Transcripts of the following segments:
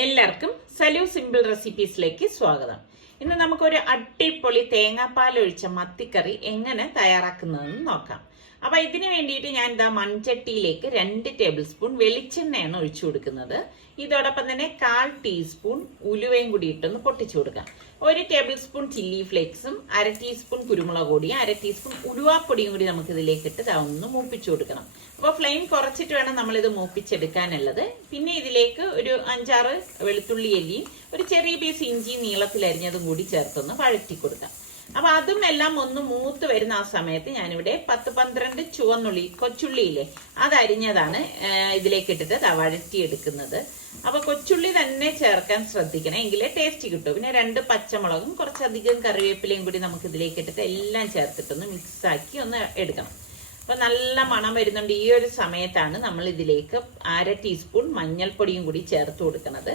എല്ലാവർക്കും സലു സിമ്പിൾ റെസിപ്പീസിലേക്ക് സ്വാഗതം. ഇന്ന് നമുക്കൊരു അടിപൊളി തേങ്ങാപ്പാൽ ഒഴിച്ച മത്തിക്കറി എങ്ങനെ തയ്യാറാക്കുന്നതെന്ന് നോക്കാം. അപ്പൊ ഇതിനു വേണ്ടിയിട്ട് ഞാൻ മൺചട്ടിയിലേക്ക് 2 ടേബിൾ സ്പൂൺ വെളിച്ചെണ്ണയാണ് ഒഴിച്ചു കൊടുക്കുന്നത്. ഇതോടൊപ്പം തന്നെ 1/4 ടീസ്പൂൺ ഉലുവയും കൂടി ഇട്ടൊന്ന് പൊട്ടിച്ചു കൊടുക്കാം. 1 ടേബിൾ സ്പൂൺ ചില്ലി ഫ്ലേക്സും 1/2 ടീസ്പൂൺ കുരുമുളക് പൊടിയും 1/2 ടീസ്പൂൺ ഉലുവാപ്പൊടിയും കൂടി നമുക്ക് ഇതിലേക്ക് ഇട്ട് ഒന്ന് മൂപ്പിച്ചു കൊടുക്കണം. അപ്പോൾ ഫ്ലെയിം കുറച്ചിട്ട് വേണം നമ്മളിത് മൂപ്പിച്ചെടുക്കാനുള്ളത്. പിന്നെ ഇതിലേക്ക് ഒരു 5-6 വെളുത്തുള്ളി അല്ലിയും ഒരു ചെറിയ പീസ് ഇഞ്ചി നീളത്തിൽ അരിഞ്ഞതും കൂടി ചേർത്തൊന്ന് വഴറ്റി കൊടുക്കാം. അപ്പൊ അതും എല്ലാം ഒന്ന് മൂത്ത് വരുന്ന ആ സമയത്ത് ഞാനിവിടെ 10-12 ചുവന്നുള്ളി, കൊച്ചുള്ളിയില്ലേ, അത് അരിഞ്ഞതാണ് ഇതിലേക്ക് ഇട്ടിട്ട് വഴറ്റിയെടുക്കുന്നത്. അപ്പൊ കൊച്ചുള്ളി തന്നെ ചേർക്കാൻ ശ്രദ്ധിക്കണം, എങ്കിലേ ടേസ്റ്റ് കിട്ടും. പിന്നെ 2 പച്ചമുളകും കുറച്ചധികം കറിവേപ്പിലയും കൂടി നമുക്ക് ഇതിലേക്ക് ഇട്ടിട്ട് എല്ലാം ചേർത്തിട്ടൊന്ന് മിക്സാക്കി ഒന്ന് എടുക്കണം. അപ്പൊ നല്ല മണം വരുന്നുണ്ട്. ഈ ഒരു സമയത്താണ് നമ്മൾ ഇതിലേക്ക് 1/2 ടീസ്പൂൺ മഞ്ഞൾപ്പൊടിയും കൂടി ചേർത്ത് കൊടുക്കുന്നത്.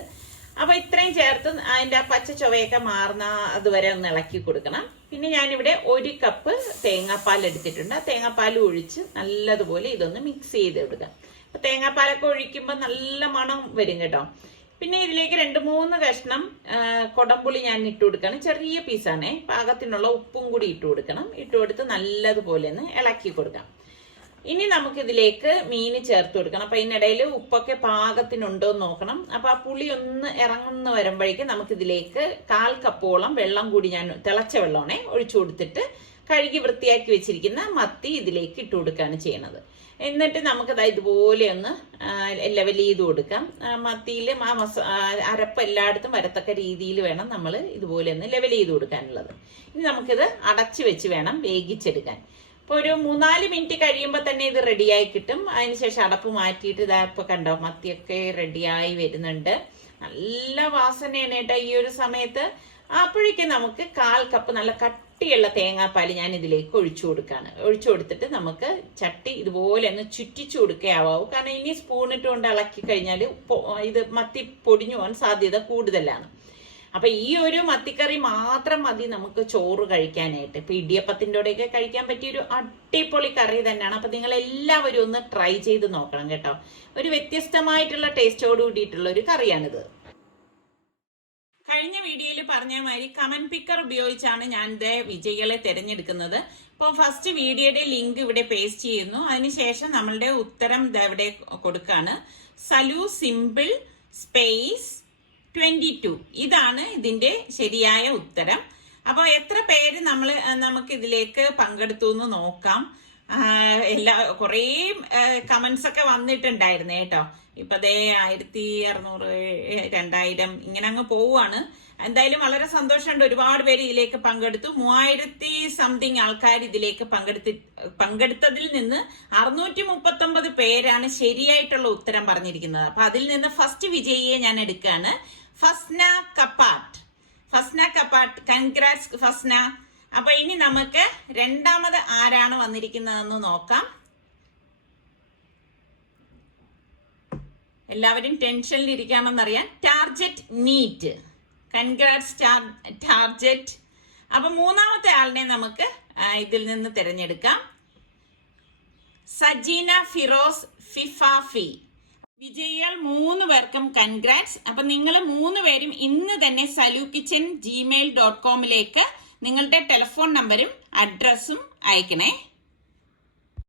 അപ്പൊ ഇത്രയും ചേർത്ത് അതിന്റെ പച്ച ചൊവയൊക്കെ മാറുന്ന അതുവരെ ഒന്ന് ഇളക്കി കൊടുക്കണം. പിന്നെ ഞാനിവിടെ 1 കപ്പ് തേങ്ങാപ്പാൽ എടുത്തിട്ടുണ്ട്. ആ തേങ്ങാപ്പാൽ ഒഴിച്ച് നല്ലതുപോലെ ഇതൊന്ന് മിക്സ് ചെയ്ത് എടുക്കാം. അപ്പൊ തേങ്ങാപ്പാലൊക്കെ ഒഴിക്കുമ്പോൾ നല്ല മണം വരും കേട്ടോ. പിന്നെ ഇതിലേക്ക് 2-3 കഷ്ണം കൊടംപുളി ഞാൻ ഇട്ട് കൊടുക്കണം. ചെറിയ പീസാണേ. പാകത്തിനുള്ള ഉപ്പും കൂടി ഇട്ട് കൊടുക്കണം. ഇട്ട് കൊടുത്ത് നല്ലതുപോലെ ഒന്ന് ഇളക്കി കൊടുക്കാം. ഇനി നമുക്കിതിലേക്ക് മീന് ചേർത്ത് കൊടുക്കണം. അപ്പൊ ഇതിനിടയിൽ ഉപ്പൊക്കെ പാകത്തിനുണ്ടോ എന്ന് നോക്കണം. അപ്പൊ ആ പുളി ഒന്ന് ഇറങ്ങുന്ന വരുമ്പോഴേക്കും നമുക്കിതിലേക്ക് 1/4 കപ്പോളം വെള്ളം കൂടി ഞാൻ തിളച്ച വെള്ളമാണേ ഒഴിച്ചു കൊടുത്തിട്ട് കഴുകി വൃത്തിയാക്കി വെച്ചിരിക്കുന്ന മത്തി ഇതിലേക്ക് ഇട്ട് കൊടുക്കുകയാണ് ചെയ്യണത്. എന്നിട്ട് നമുക്കത് ഇതുപോലെ ഒന്ന് ലെവൽ ചെയ്ത് കൊടുക്കാം. മത്തിയിൽ ആ അരപ്പ് എല്ലായിടത്തും വരത്തക്ക രീതിയിൽ വേണം നമ്മൾ ഇതുപോലെ ഒന്ന് ലെവൽ ചെയ്ത് കൊടുക്കാനുള്ളത്. ഇനി നമുക്കിത് അടച്ചു വെച്ച് വേണം വേവിച്ചെടുക്കാൻ. അപ്പോൾ ഒരു 3-4 മിനിറ്റ് കഴിയുമ്പോൾ തന്നെ ഇത് റെഡിയായി കിട്ടും. അതിനുശേഷം അടപ്പ് മാറ്റിയിട്ട് ഇതാ കണ്ടോ, മത്തിയൊക്കെ റെഡിയായി വരുന്നുണ്ട്. നല്ല വാസനയാണ് കേട്ടോ ഈ ഒരു സമയത്ത്. അപ്പോഴേക്കും നമുക്ക് 1/4 കപ്പ് നല്ല കട്ടിയുള്ള തേങ്ങാപ്പാൽ ഞാൻ ഇതിലേക്ക് ഒഴിച്ചു കൊടുക്കുകയാണ്. ഒഴിച്ചു കൊടുത്തിട്ട് നമുക്ക് ചട്ടി ഇതുപോലെ ഒന്ന് ചുറ്റിച്ചു കൊടുക്കുകയാവാവൂ. കാരണം ഇനി സ്പൂണിട്ട് കൊണ്ട് ഇളക്കി കഴിഞ്ഞാൽ ഇത് മത്തി പൊടിഞ്ഞു പോകാൻ സാധ്യത കൂടുതലാണ്. അപ്പൊ ഈ ഒരു മത്തിക്കറി മാത്രം മതി നമുക്ക് ചോറ് കഴിക്കാനായിട്ട്. ഇപ്പൊ ഇടിയപ്പത്തിൻ്റെ കൂടെയൊക്കെ കഴിക്കാൻ പറ്റിയൊരു അടിപൊളി കറി തന്നെയാണ്. അപ്പൊ നിങ്ങൾ എല്ലാവരും ഒന്ന് ട്രൈ ചെയ്ത് നോക്കണം കേട്ടോ. ഒരു വ്യത്യസ്തമായിട്ടുള്ള ടേസ്റ്റോട് കൂടിയിട്ടുള്ള ഒരു കറിയാണിത്. കഴിഞ്ഞ വീഡിയോയിൽ പറഞ്ഞ മാതിരി കമന്റ് പിക്കർ ഉപയോഗിച്ചാണ് ഞാൻ വിജയികളെ തിരഞ്ഞെടുക്കുന്നത്. ഇപ്പോൾ ഫസ്റ്റ് വീഡിയോയുടെ ലിങ്ക് ഇവിടെ പേസ്റ്റ് ചെയ്യുന്നു. അതിനുശേഷം നമ്മളുടെ ഉത്തരം ഇവിടെ കൊടുക്കാണ്. സലു സിമ്പിൾ സ്പേസ് 22 ഇതാണ് ഇതിന്റെ ശരിയായ ഉത്തരം. അപ്പൊ എത്ര പേര് നമുക്ക് ഇതിലേക്ക് പങ്കെടുത്തു എന്ന് നോക്കാം. കുറേ കമന്റ്സ് ഒക്കെ വന്നിട്ടുണ്ടായിരുന്നേ കേട്ടോ. ഇപ്പൊ 1600, 2000 ഇങ്ങനെ അങ്ങ് പോവാണ്. എന്തായാലും വളരെ സന്തോഷമുണ്ട്. ഒരുപാട് പേര് ഇതിലേക്ക് പങ്കെടുത്തു. 3000 സംതിങ് ആൾക്കാർ ഇതിലേക്ക് പങ്കെടുത്തതിൽ നിന്ന് 639 പേരാണ് ശരിയായിട്ടുള്ള ഉത്തരം പറഞ്ഞിരിക്കുന്നത്. അപ്പൊ അതിൽ നിന്ന് ഫസ്റ്റ് വിജയിയെ ഞാൻ എടുക്കുകയാണ്. ഫസ്ന കപ്പാട്ട്, കൺഗ്രാറ്റ്സ് ഫസ്ന. അപ്പൊ ഇനി നമുക്ക് രണ്ടാമത് ആരാണ് വന്നിരിക്കുന്നതെന്ന് നോക്കാം. എല്ലാവരും ടെൻഷനിൽ ഇരിക്കുകയാണെന്നറിയാൻ. Target NEET, congrats target. അപ്പൊ മൂന്നാമത്തെ ആളിനെ നമുക്ക് ഇതിൽ നിന്ന് തിരഞ്ഞെടുക്കാം. സജീന ഫിറോസ് ഫിഫാഫി. വിജയികൾ 3 പേർക്കും കൺഗ്രാറ്റ്സ്. അപ്പൊ നിങ്ങൾ 3 പേരും ഇന്ന് തന്നെ salukitchen@gmail.com നിങ്ങളുടെ ടെലിഫോൺ നമ്പരും അഡ്രസ്സും അയക്കണേ.